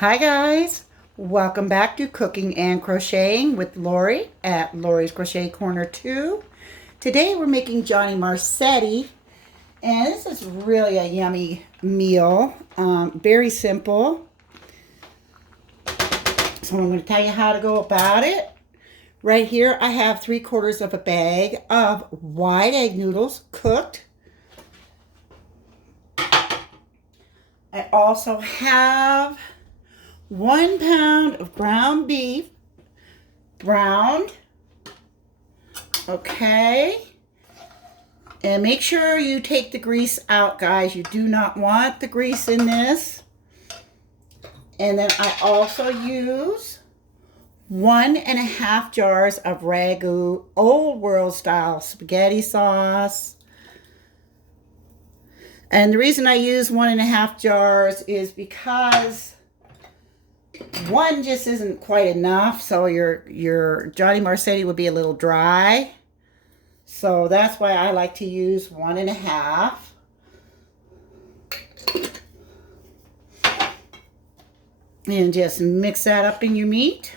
Hi guys, welcome back to Cooking and Crocheting with Lori at Lori's Crochet Corner 2. Today we're making Johnny Marzetti, and this is really a yummy meal. Very simple. So I'm going to tell you how to go about it. Right here I have 3/4 of a bag of wide egg noodles cooked. I also have 1 pound of ground beef, browned. Okay. And make sure you take the grease out, guys. You do not want the grease in this. And then I also use 1.5 jars of ragu, old world style spaghetti sauce. And the reason I use 1.5 jars is because one just isn't quite enough, so your Johnny Marzetti would be a little dry. So that's why I like to use 1.5. And just mix that up in your meat.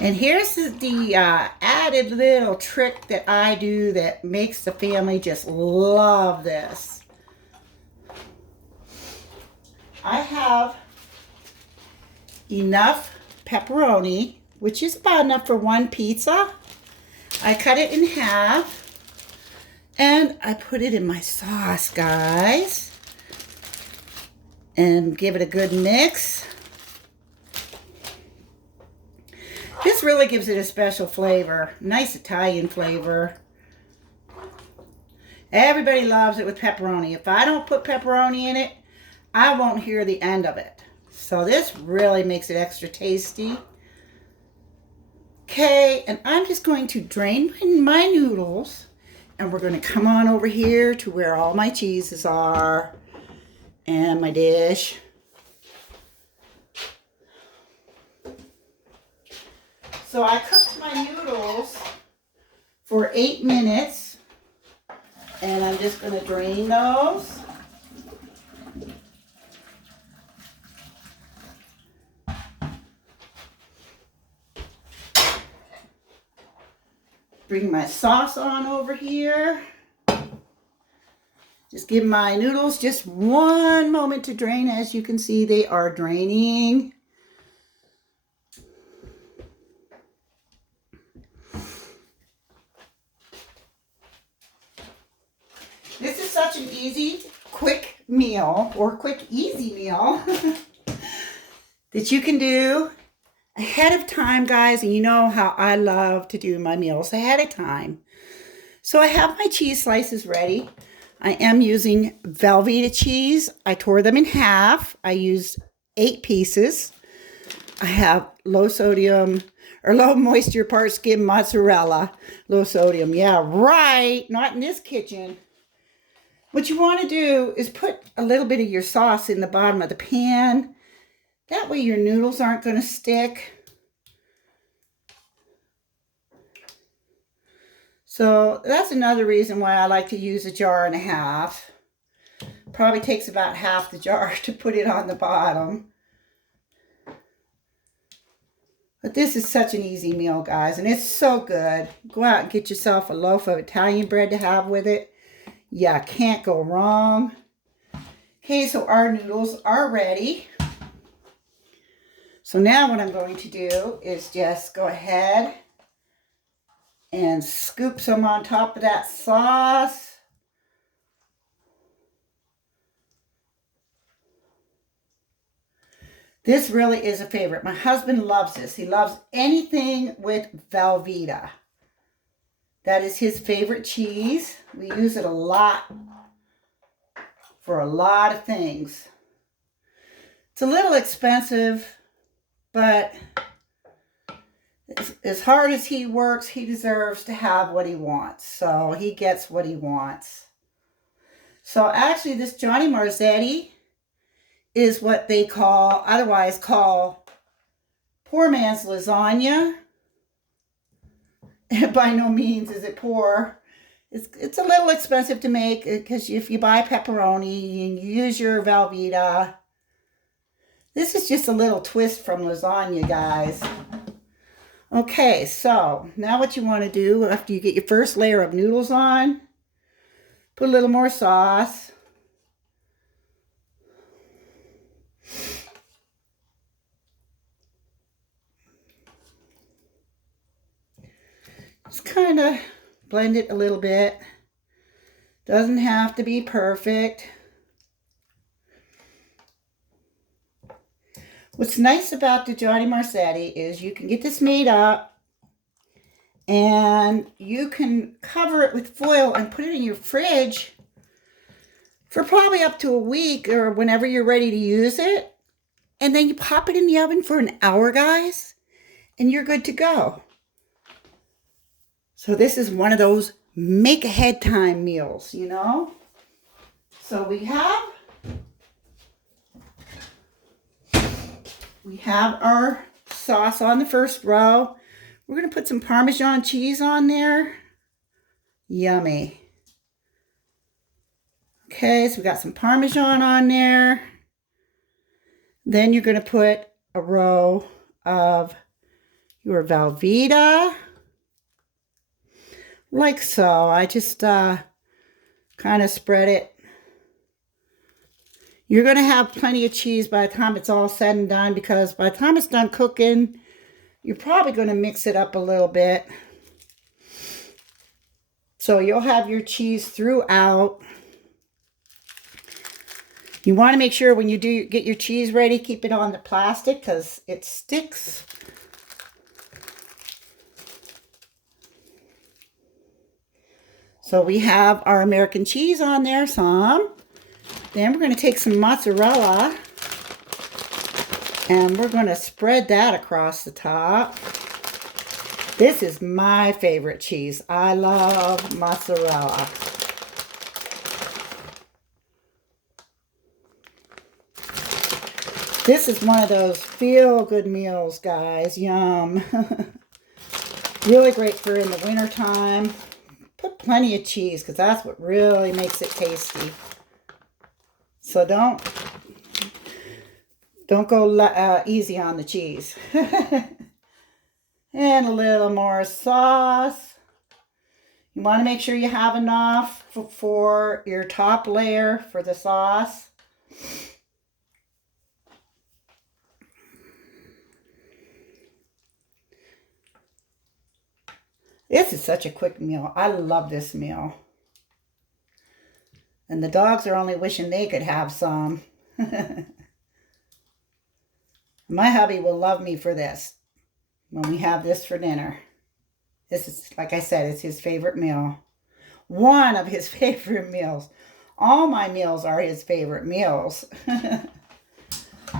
And here's the added little trick that I do that makes the family just love this. I have enough pepperoni, which is about enough for 1 pizza. I cut it in half and I put it in my sauce, guys, and give it a good mix. This really gives it a special flavor, nice Italian flavor. Everybody loves it with pepperoni. If I don't put pepperoni in it, I won't hear the end of it. So this really makes it extra tasty. Okay, and I'm just going to drain my noodles, and we're going to come on over here to where all my cheeses are and my dish. So I cooked my noodles for 8 minutes, and I'm just going to drain those. Bring my sauce on over here. Just give my noodles just 1 moment to drain. As you can see, they are draining. This is such an easy, quick meal, or quick, easy meal that you can do ahead of time, guys. And you know how I love to do my meals ahead of time. So I have my cheese slices ready. I am using Velveeta cheese. I tore them in half. I used 8 pieces. I have low sodium or low moisture part skim mozzarella. Low sodium, yeah, right. Not in this kitchen. What you want to do is put a little bit of your sauce in the bottom of the pan. That way your noodles aren't going to stick. So that's another reason why I like to use 1.5 jars. Probably takes about half the jar to put it on the bottom. But this is such an easy meal, guys, and it's so good. Go out and get yourself a loaf of Italian bread to have with it. Yeah, can't go wrong. Okay, so our noodles are ready. So now what I'm going to do is just go ahead and scoop some on top of that sauce. This really is a favorite. My husband loves this. He loves anything with Velveeta. That is his favorite cheese. We use it a lot for a lot of things. It's a little expensive, but as hard as he works, he deserves to have what he wants. So he gets what he wants. So actually this Johnny Marzetti is what they otherwise call poor man's lasagna. By no means is it poor. It's a little expensive to make because if you buy pepperoni and you use your velveeta, this is just a little twist from lasagna, guys. Okay, so now what you want to do after you get your first layer of noodles on, put a little more sauce. Just kind of blend it a little bit. Doesn't have to be perfect. What's nice about the Johnny Marzetti is you can get this made up and you can cover it with foil and put it in your fridge for probably up to a week or whenever you're ready to use it. And then you pop it in the oven for an hour, guys, and you're good to go. So this is one of those make ahead time meals, you know? So we have our sauce on the first row. We're going to put some Parmesan cheese on there. Yummy. Okay, so we got some Parmesan on there. Then you're going to put a row of your velveeta. Like so. I just kind of spread it. You're going to have plenty of cheese by the time it's all said and done, because by the time it's done cooking, you're probably going to mix it up a little bit. So you'll have your cheese throughout. You want to make sure when you get your cheese ready, keep it on the plastic because it sticks. So we have our American cheese on there, some. Then we're going to take some mozzarella and we're going to spread that across the top. This is my favorite cheese. I love mozzarella. This is one of those feel-good meals, guys. Yum. Really great for in the wintertime. Put plenty of cheese because that's what really makes it tasty. So don't go easy on the cheese. And a little more sauce. You want to make sure you have enough for your top layer for the sauce. This is such a quick meal. I love this meal. And the dogs are only wishing they could have some. My hubby will love me for this when we have this for dinner. This is, like I said, it's his favorite meal. One of his favorite meals. All my meals are his favorite meals.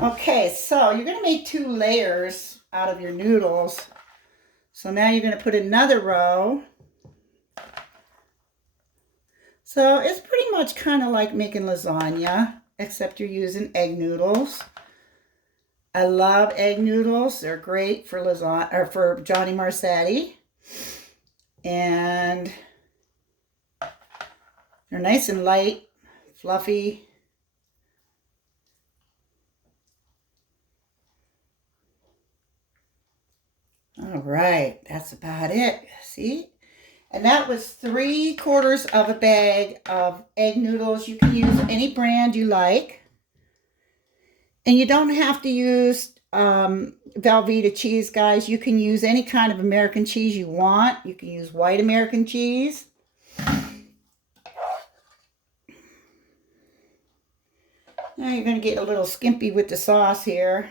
Okay, so you're going to make 2 layers out of your noodles. So now you're going to put another row. So it's pretty much kind of like making lasagna, except you're using egg noodles. I love egg noodles. They're great for lasagna or for Johnny Marzetti. And they're nice and light, fluffy. All right, that's about it. See? And that was 3/4 of a bag of egg noodles. You can use any brand you like. And you don't have to use Velveeta cheese, guys. You can use any kind of American cheese you want. You can use white American cheese. Now you're going to get a little skimpy with the sauce here,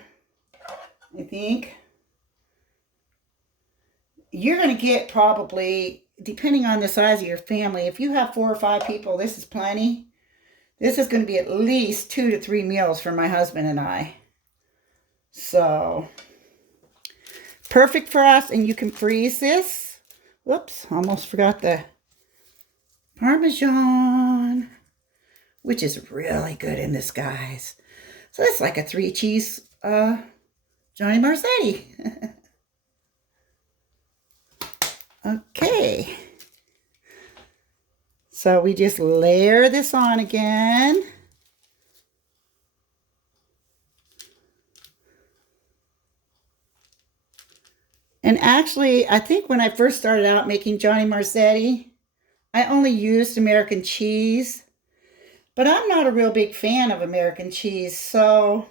I think. You're going to get probably, depending on the size of your family, if you have 4 or 5 people, this is plenty. This is going to be at least 2 to 3 meals for my husband and I. So, perfect for us, and you can freeze this. Whoops, almost forgot the Parmesan, which is really good in this, guys. So it's like a 3-cheese Johnny Marzetti. Okay. So we just layer this on again. And actually, I think when I first started out making Johnny Marzetti, I only used American cheese. But I'm not a real big fan of American cheese. So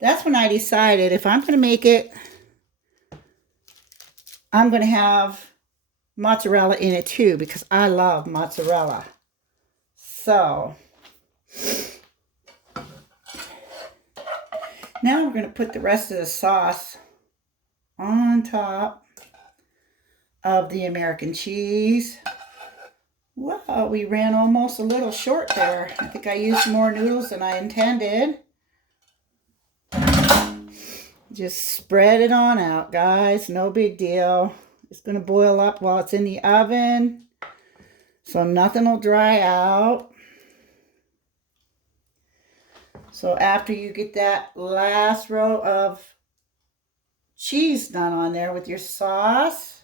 that's when I decided if I'm going to make it, I'm going to have mozzarella in it too, because I love mozzarella. So now we're going to put the rest of the sauce on top of the American cheese. Wow, we ran almost a little short there. I think I used more noodles than I intended. Just spread it on out, guys. No big deal. It's going to boil up while it's in the oven, so nothing will dry out. So after you get that last row of cheese done on there with your sauce,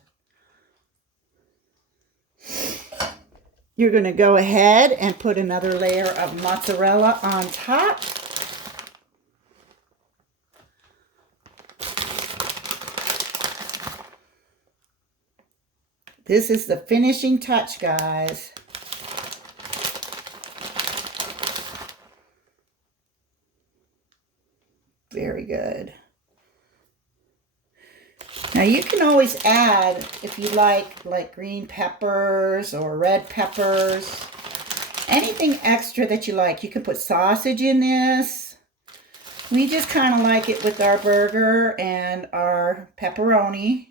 you're going to go ahead and put another layer of mozzarella on top. This is the finishing touch, guys. Very good. Now you can always add, if you like green peppers or red peppers, anything extra that you like. You can put sausage in this. We just kind of like it with our burger and our pepperoni.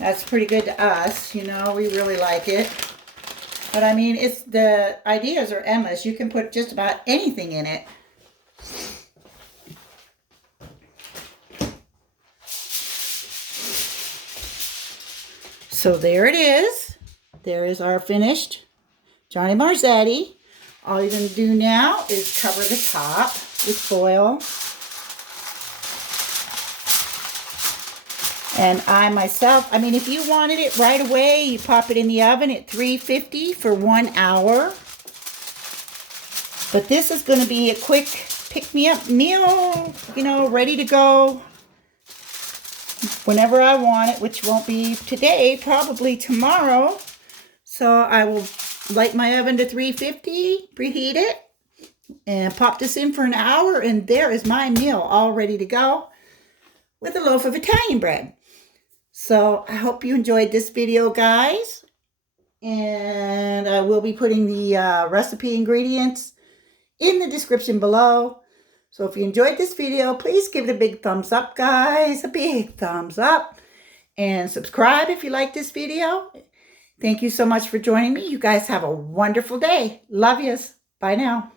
That's pretty good to us, you know, we really like it. But I mean, the ideas are endless. You can put just about anything in it. So there it is. There is our finished Johnny Marzetti. All you're going to do now is cover the top with foil. And I myself, I mean, if you wanted it right away, you pop it in the oven at 350 for 1 hour. But this is going to be a quick pick-me-up meal, you know, ready to go whenever I want it, which won't be today, probably tomorrow. So I will light my oven to 350, preheat it, and pop this in for an hour, and there is my meal all ready to go with a loaf of Italian bread. So I hope you enjoyed this video, guys, and I will be putting the recipe ingredients in the description below. So if you enjoyed this video, please give it a big thumbs up, guys, a big thumbs up, and subscribe if you like this video. Thank you so much for joining me. You guys have a wonderful day. Love yous. Bye now.